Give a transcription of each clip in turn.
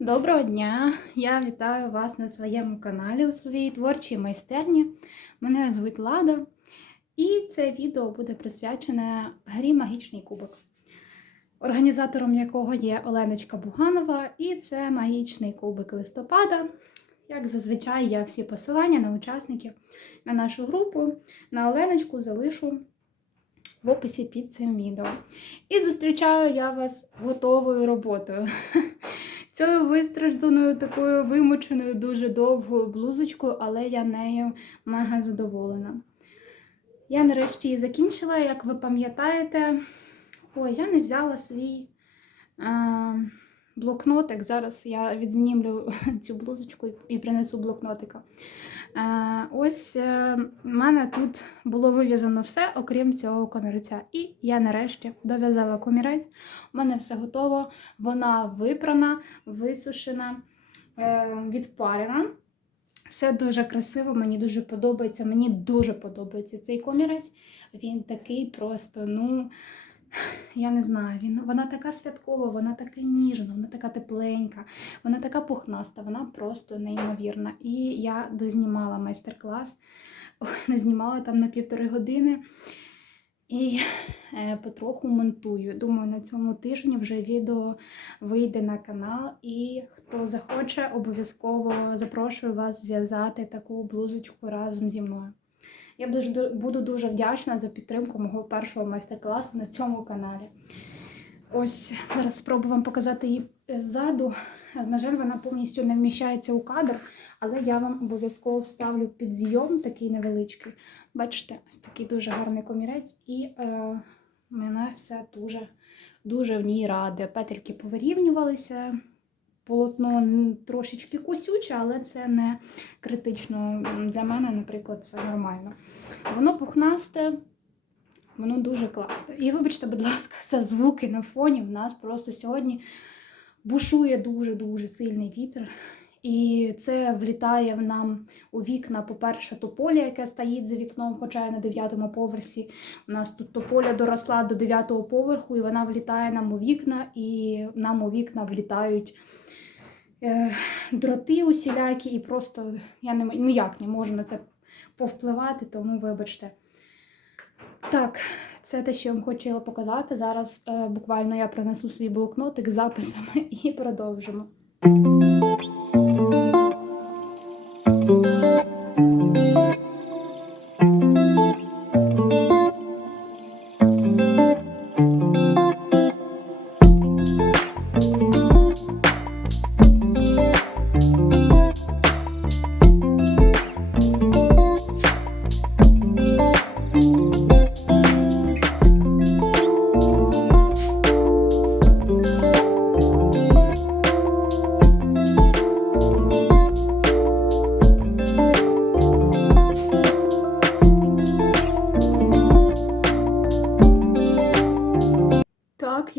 Доброго дня! Я вітаю вас на своєму каналі у своїй творчій майстерні. Мене звуть Лада, і це відео буде присвячене грі Магічний кубок, організатором якого є Оленочка Буганова, і це магічний кубик листопада. Як зазвичай, я всі посилання на учасників на нашу групу, на Оленочку залишу в описі під цим відео. І зустрічаю я вас готовою роботою. Цією вистражданою, такою вимученою, дуже довгою блузочкою, але я нею мега задоволена. Я нарешті її закінчила, як ви пам'ятаєте, ой, я не взяла свій е, блокнотик. Зараз я відзнімлю цю блузочку і- принесу блокнотика. Е, ось е, в мене тут було вив'язано все, окрім цього комірця. І я нарешті дов'язала комірець. У мене все готово. Вона випрана, висушена, е, відпарена. Все дуже красиво, мені дуже подобається. Мені дуже подобається цей комірець. Він такий просто, ну, я не знаю, він, вона така святкова, вона така ніжна, вона така тепленька, вона така пухнаста, вона просто неймовірна. І я дознімала майстер-клас, не знімала там на півтори години. І е, потроху монтую. Думаю, на цьому тижні вже відео вийде на канал. І хто захоче, обов'язково запрошую вас зв'язати таку блузочку разом зі мною. Я буду дуже вдячна за підтримку мого першого майстер-класу на цьому каналі. Ось зараз спробую вам показати її ззаду. На жаль, вона повністю не вміщається у кадр, але я вам обов'язково вставлю підзйом такий невеличкий. Бачите, ось такий дуже гарний комірець, і е, мене все дуже, дуже в ній радує. Петельки повирівнювалися, полотно трошечки косюче, але це не критично. Для мене, наприклад, це нормально. Воно пухнасте, воно дуже класне. І вибачте, будь ласка, за звуки на фоні. В нас просто сьогодні бушує дуже-дуже сильний вітер. І це влітає в нам у вікна, по-перше, тополя, яке стоїть за вікном, хоча я на дев'ятому поверсі. У нас тут тополя доросла до дев'ятого поверху, і вона влітає нам у вікна, і нам у вікна влітають дроти усілякі, і просто я не, ніяк не можу на це повпливати, тому вибачте. Так, це те, що я вам хотіла показати. Зараз е, буквально я принесу свій блокнотик з записами і продовжимо.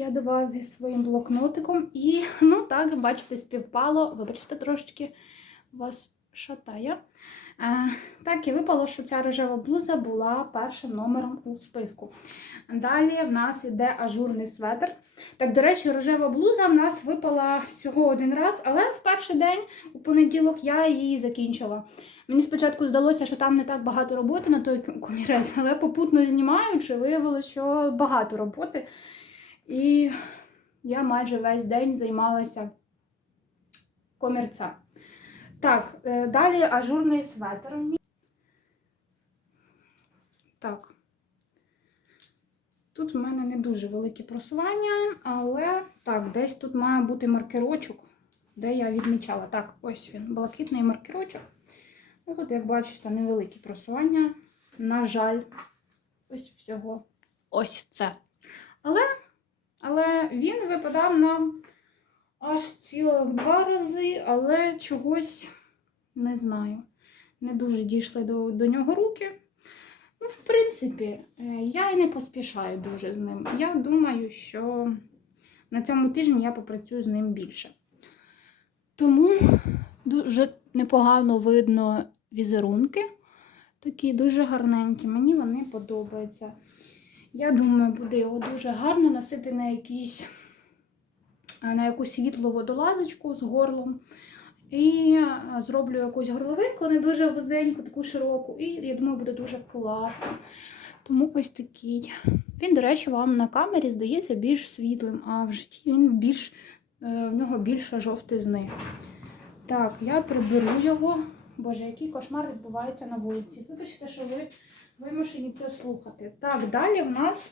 Я до вас зі своїм блокнотиком і, ну так, бачите, співпало. Вибачте, трошечки вас шатає. Е, так, і випало, що ця рожева блуза була першим номером у списку. Далі в нас іде ажурний светр. Так, до речі, рожева блуза в нас випала всього один раз, але в перший день, у понеділок, я її закінчила. Мені спочатку здалося, що там не так багато роботи на той комірець, але попутно знімаючи, виявилося, що багато роботи. Я майже весь день займалася комірця. Так, е, далі ажурний светр. Так. Тут в мене не дуже велике просування, але так, десь тут має бути маркерочок, де я відмічала. Так, ось він, блакитний маркерочок. Ну, тут, як бачите, невелике просування. На жаль, ось всього ось це. Але але він випадав нам аж цілих два рази, але чогось не знаю. Не дуже дійшли до, до нього руки. Ну, в принципі, е, я і не поспішаю дуже з ним. Я думаю, що на цьому тижні я попрацюю з ним більше. Тому дуже непогано видно візерунки. Такі дуже гарненькі. Мені вони подобаються. Я думаю, буде його дуже гарно носити на якісь е, на якусь світлу водолазочку з горлом. І е, зроблю якусь горловинку, не дуже вузеньку, таку широку. І я думаю, буде дуже класно. Тому ось такий. Він, до речі, вам на камері здається більш світлим, а в житті він більш, е, в нього більше жовтизни. Так, я приберу його. Боже, який кошмар відбувається на вулиці. Вибачте, що ви вимушені це слухати. Так, далі в нас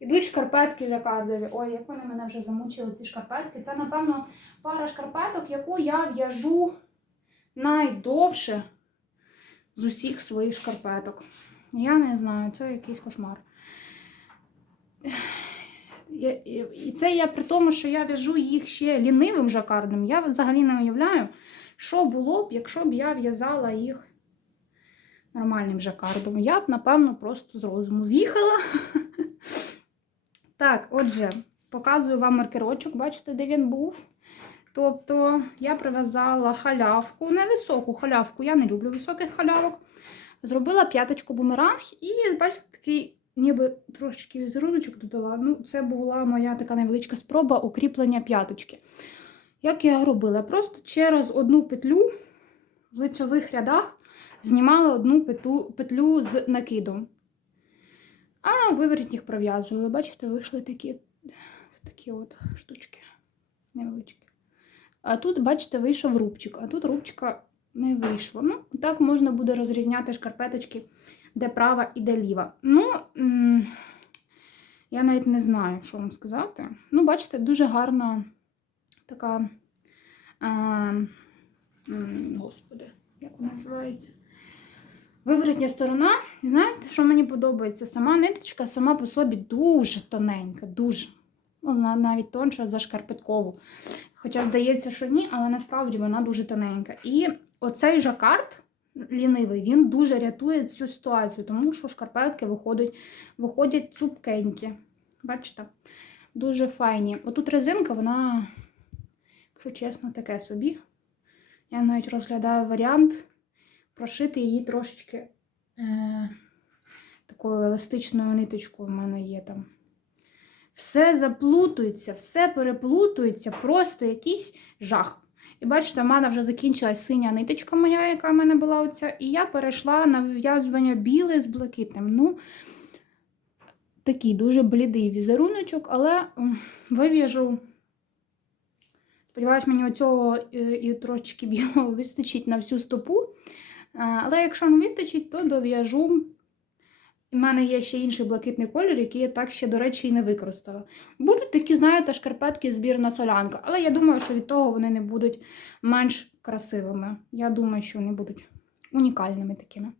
ідуть шкарпетки жакардові. Ой, як вони мене вже замучили, ці шкарпетки. Це, напевно, пара шкарпеток, яку я в'яжу найдовше з усіх своїх шкарпеток. Я не знаю, це якийсь кошмар. І це я при тому, що я в'яжу їх ще лінивим жакардом. Я взагалі не уявляю, що було б, якщо б я в'язала їх нормальним жакардом. Я б, напевно, просто з розуму з'їхала. Так, отже, показую вам маркерочок, бачите, де він був. Тобто я прив'язала халявку, невисоку халявку, я не люблю високих халявок. Зробила п'яточку бумеранг і, бачите, такий ніби трошечки візеруночок додала. Ну, це була моя така невеличка спроба укріплення п'яточки. Як я робила? Просто через одну петлю в лицьових рядах знімала одну петлю, петлю з накидом. А виворітніх пров'язували. Бачите, вийшли такі, такі от штучки невеличкі. А тут, бачите, вийшов рубчик, а тут рубчика не вийшло. Ну, так можна буде розрізняти шкарпеточки, де права і де ліва. Ну, я навіть не знаю, що вам сказати. Ну, бачите, дуже гарна така. М, господи, як вона називається? Виворотня сторона. Знаєте, що мені подобається? Сама ниточка сама по собі дуже тоненька, дуже. Вона навіть тонша за шкарпеткову. Хоча здається, що ні, але насправді вона дуже тоненька. І оцей жакард лінивий, він дуже рятує цю ситуацію, тому що шкарпетки виходять, виходять цупкенькі. Бачите? Дуже файні. Отут резинка, вона, якщо чесно, таке собі. Я навіть розглядаю варіант прошити її трошечки е, такою еластичною ниточкою в мене є там. Все заплутується, все переплутується, просто якийсь жах. І бачите, в мене вже закінчилась синя ниточка моя, яка в мене була оця, і я перейшла на вив'язування біле з блакитним. Ну, такий дуже блідий візеруночок, але вив'яжу. Сподіваюсь, мені оцього е, і трошечки білого вистачить на всю стопу. Е, Але якщо не вистачить, то дов'яжу. У мене є ще інший блакитний колір, який я так ще, до речі, і не використала. Будуть такі, знаєте, шкарпетки збірна солянка, але я думаю, що від того вони не будуть менш красивими. Я думаю, що вони будуть унікальними такими.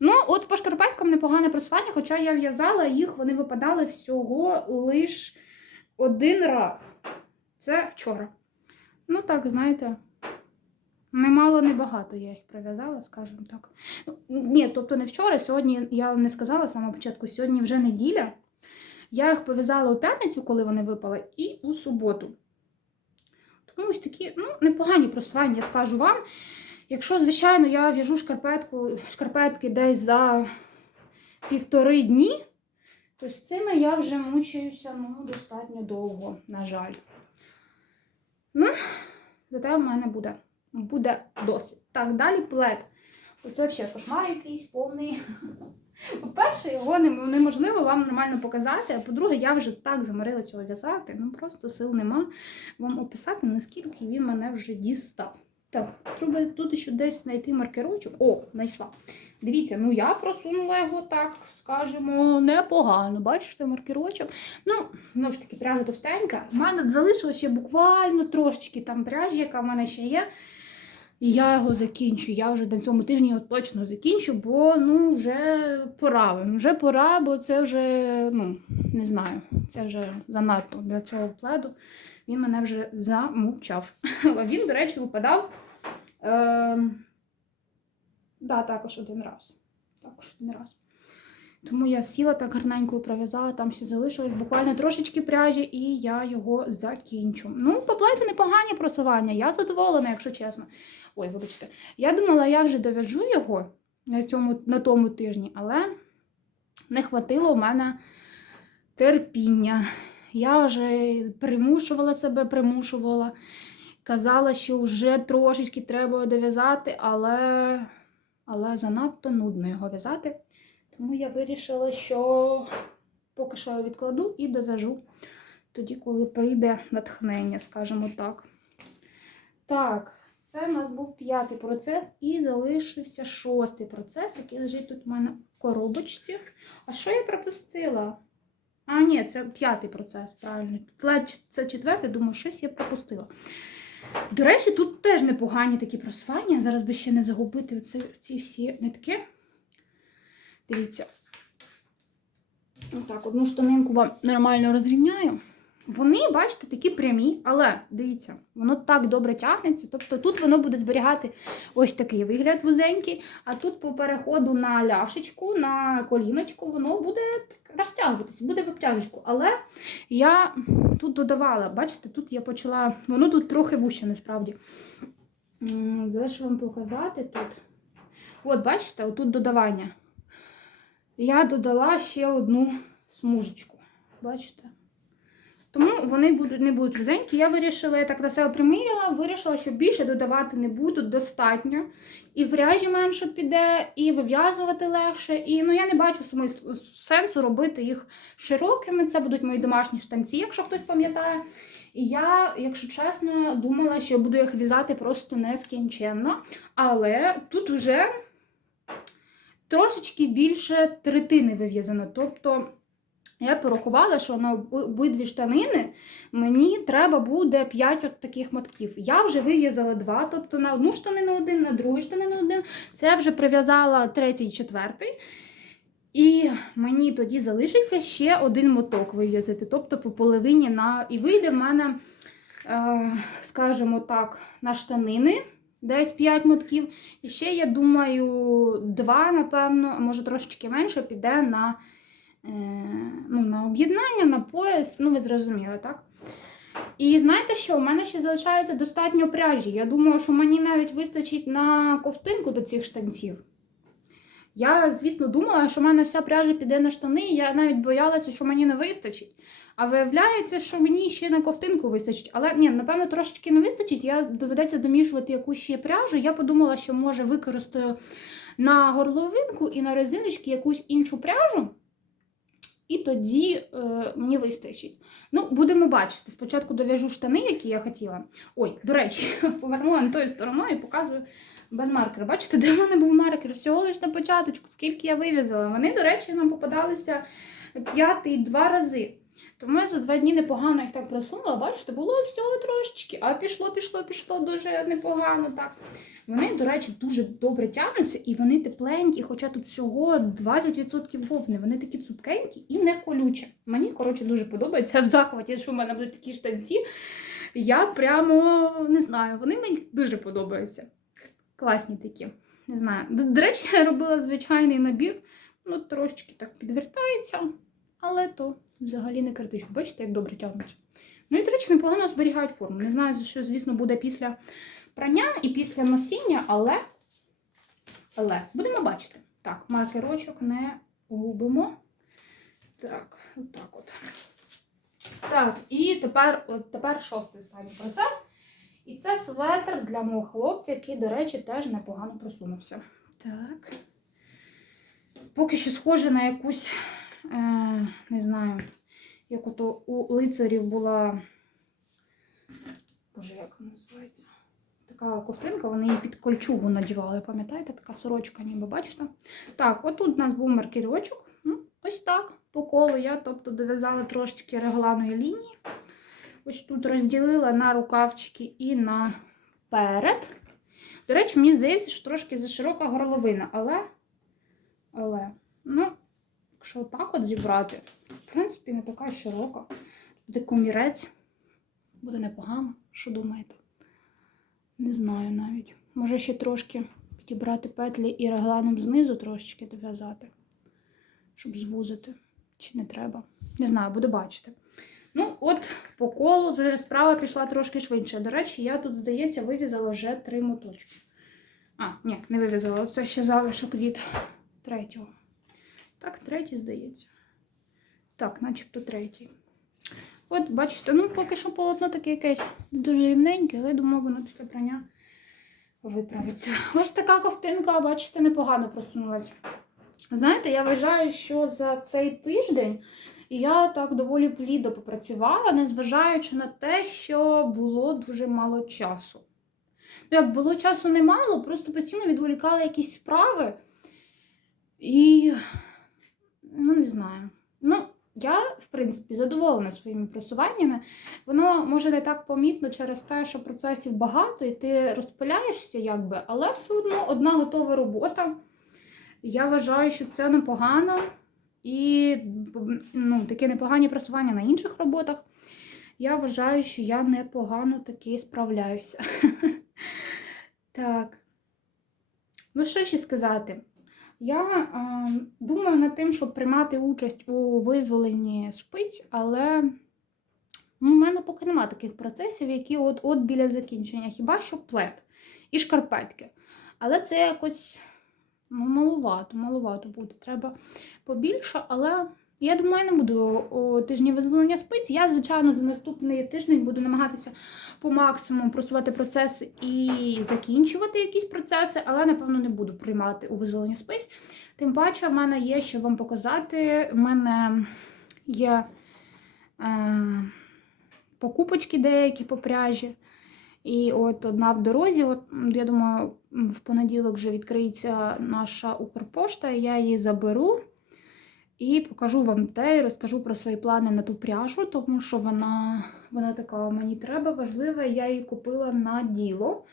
Ну, от по шкарпеткам непогане просування, хоча я в'язала їх, вони випадали всього лише один раз. Це вчора. Ну, так, знаєте, немало, не багато я їх прив'язала, скажімо так. Ну, Ні, тобто не вчора, сьогодні я вам не сказала з самого початку, сьогодні вже неділя. Я їх пов'язала у п'ятницю, коли вони випали, і у суботу. Тому ось такі ну, непогані просування, я скажу вам. Якщо, звичайно, я в'яжу шкарпетку, шкарпетки десь за півтори дні, то з цими я вже мучаюся ну, достатньо довго, на жаль. Ну, зате в мене буде, буде досвід. Так, далі плед. Оце взагалі кошмар якийсь повний. По-перше, його неможливо вам нормально показати. А по-друге, я вже так заморилася його в'язати. Ну просто сил нема вам описати, наскільки він мене вже дістав. Так, треба тут ще десь знайти маркерочок. О, знайшла. Дивіться, ну я просунула його так, скажімо, непогано. Бачите, маркерочок. Ну, знову ж таки, пряжа товстенька. У мене залишилося ще буквально трошечки там пряжі, яка в мене ще є. І я його закінчу. Я вже на цьому тижні його точно закінчу, бо ну вже пора. Вже пора, бо це вже, ну, не знаю, це вже занадто для цього пледу. Він мене вже замучав. Він, до речі, випадав. Е, да, також один раз. Також один раз. Тому я сіла так гарненько пров'язала, там ще залишилось буквально трошечки пряжі, і я його закінчу. Ну, по пледу непогані просування. Я задоволена, якщо чесно. Ой, вибачте. Я думала, я вже дов'яжу його на, цьому, на тому тижні, але не хватило в мене терпіння. Я вже примушувала себе, примушувала. Казала, що вже трошечки треба дов'язати, але, але занадто нудно його в'язати. Тому я вирішила, що поки що я відкладу і дов'яжу тоді, коли прийде натхнення, скажімо так. Так, це у нас був п'ятий процес і залишився шостий процес, який лежить тут у мене в коробочці. А що я пропустила? А, ні, це п'ятий процес, правильно. Це четвертий, думаю, щось я пропустила. До речі, тут теж непогані такі просування. Зараз би ще не загубити оці, ці всі нитки. Дивіться. Отак, одну штанинку вам нормально розрівняю. Вони, бачите, такі прямі, але дивіться, воно так добре тягнеться. Тобто тут воно буде зберігати ось такий вигляд вузенький, а тут по переходу на ляшечку, на коліночку, воно буде розтягуватися, буде в обтяжечку. Але я тут додавала, бачите, тут я почала, воно тут трохи вуще насправді. Залишу вам показати тут. От, бачите, отут додавання. Я додала ще одну смужечку. Бачите? Тому вони будуть, не будуть вузенькі. Я вирішила, я так на себе приміряла, вирішила, що більше додавати не буду, достатньо. І пряжі менше піде, і вив'язувати легше. І ну, я не бачу сенсу робити їх широкими. Це будуть мої домашні штанці, якщо хтось пам'ятає. І я, якщо чесно, думала, що буду їх в'язати просто нескінченно. Але тут вже трошечки більше третини вив'язано. Тобто я порахувала, що на обидві штанини мені треба буде 5 от таких мотків. Я вже вив'язала два, тобто на одну штанину один, на другу штанину один. Це я вже прив'язала третій четвертий. І мені тоді залишиться ще один моток вив'язати, тобто по половині на. І вийде в мене, е, скажімо так, на штанини. Десь 5 мотків. І ще, я думаю, 2, напевно, а може трошечки менше, піде на, ну, на об'єднання, на пояс. Ну, ви зрозуміли, так? І знаєте що? У мене ще залишається достатньо пряжі. Я думаю, що мені навіть вистачить на ковтинку до цих штанців. Я, звісно, думала, що в мене вся пряжа піде на штани, і я навіть боялася, що мені не вистачить. А виявляється, що мені ще на ковтинку вистачить. Але ні, напевно, трошечки не вистачить. Я доведеться домішувати якусь ще пряжу. Я подумала, що може використаю на горловинку і на резиночки якусь іншу пряжу. І тоді е, мені вистачить. Ну, будемо бачити. Спочатку дов'яжу штани, які я хотіла. Ой, до речі, повернула на тою стороною і показую без маркера. Бачите, де в мене був маркер? Всього лиш на початочку, скільки я вив'язала. Вони, до речі, нам попадалися п'ятий два рази. Тому я за два дні непогано їх так просунула. Бачите, було всього трошечки, а пішло, пішло, пішло дуже непогано. так. Вони, до речі, дуже добре тягнуться і вони тепленькі, хоча тут всього 20% вовни. Вони такі цупкенькі і не колючі. Мені, коротше, дуже подобається. В захваті, що в мене будуть такі штанці. Я прямо не знаю, вони мені дуже подобаються. Класні такі. Не знаю. До, речі, я робила звичайний набір. Ну, трошечки так підвертається, але то взагалі не критично. Бачите, як добре тягнуться. Ну і, до речі, непогано зберігають форму. Не знаю, що, звісно, буде після прання і після носіння, але, але будемо бачити. Так, маркерочок не губимо. Так, отак от. Так, і тепер, от тепер шостий останній процес. І це светр для мого хлопця, який, до речі, теж непогано просунувся. Так. Поки що схоже на якусь, не знаю, як ото у лицарів була. Боже, як вона називається? Така ковтинка, вони її під кольчугу надівали, пам'ятаєте? Така сорочка, ніби бачите? Так, отут у нас був маркерочок. Ну, ось так, по колу я тобто, дов'язала трошечки регланої лінії. Ось тут розділила на рукавчики і на перед. До речі, мені здається, що трошки заширока горловина, але, але, ну, якщо так от зібрати, в принципі, не така широка. Буде комірець. Буде непогано. Що думаєте? Не знаю навіть. Може ще трошки підібрати петлі і регланом знизу трошечки дов'язати, щоб звузити. Чи не треба? Не знаю, буду бачити. Ну, от по колу вже справа пішла трошки швидше. До речі, я тут, здається, вив'язала вже три моточки. А, ні, не вив'язала. Це ще залишок від третього. Так, третій, здається. Так, начебто третій. От, бачите, ну поки що полотно таке якесь дуже рівненьке, але я думаю, воно після прання виправиться. Ось така ковтинка, бачите, непогано просунулась. Знаєте, я вважаю, що за цей тиждень я так доволі плідо попрацювала, незважаючи на те, що було дуже мало часу. Ну, як було часу немало, просто постійно відволікали якісь справи. І, ну, не знаю. Ну, я, в принципі, задоволена своїми просуваннями. Воно може не так помітно через те, що процесів багато, і ти розпиляєшся, якби, але все одно одна готова робота. Я вважаю, що це непогано. І ну, таке непогані просування на інших роботах. Я вважаю, що я непогано таки справляюся. Так. Ну, що ще сказати? Я е, думаю над тим, щоб приймати участь у визволенні спиць, але ну, в мене поки немає таких процесів, які от от біля закінчення. Хіба що плед і шкарпетки. Але це якось ну, маловато, маловато буде. Треба побільше, але я думаю, я не буду у тижні визволення спиць. Я, звичайно, за наступний тиждень буду намагатися по максимуму просувати процес і закінчувати якісь процеси, але, напевно, не буду приймати у визволенні спиць. Тим паче, в мене є що вам показати. У мене є е, покупочки деякі по пряжі. І от одна в дорозі, от, я думаю, в понеділок вже відкриється наша Укрпошта, я її заберу. І покажу вам те, і розкажу про свої плани на ту пряжу, тому що вона вона така мені треба, важлива, я її купила на діло.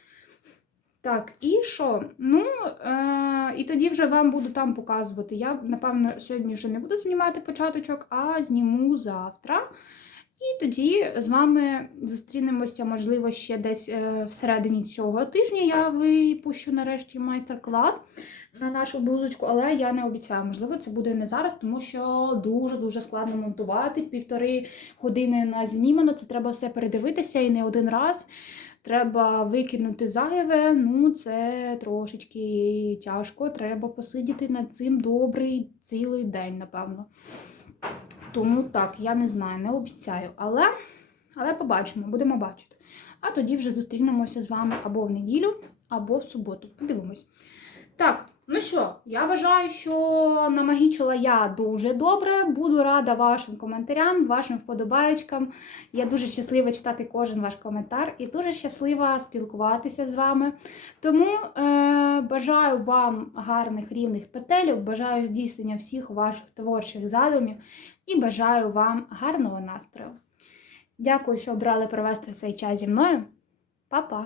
Так, і що? Ну, е- і тоді вже вам буду там показувати. Я, напевно, сьогодні вже не буду знімати початочок, а зніму завтра. І тоді з вами зустрінемося, можливо, ще десь е- всередині цього тижня. Я випущу нарешті майстер-клас на нашу блузочку, але я не обіцяю, можливо, це буде не зараз, тому що дуже-дуже складно монтувати. Півтори години на знімано, це треба все передивитися і не один раз. Треба викинути зайве, ну це трошечки тяжко. Треба посидіти над цим добрий цілий день, напевно. Тому так, я не знаю, не обіцяю. Але але побачимо, будемо бачити. А тоді вже зустрінемося з вами або в неділю, або в суботу. Подивимось. Так, ну що, я вважаю, що намагічила я дуже добре. Буду рада вашим коментарям, вашим вподобаєчкам. Я дуже щаслива читати кожен ваш коментар і дуже щаслива спілкуватися з вами. Тому е, бажаю вам гарних рівних петелів, бажаю здійснення всіх ваших творчих задумів і бажаю вам гарного настрою. Дякую, що обрали провести цей час зі мною. Па-па!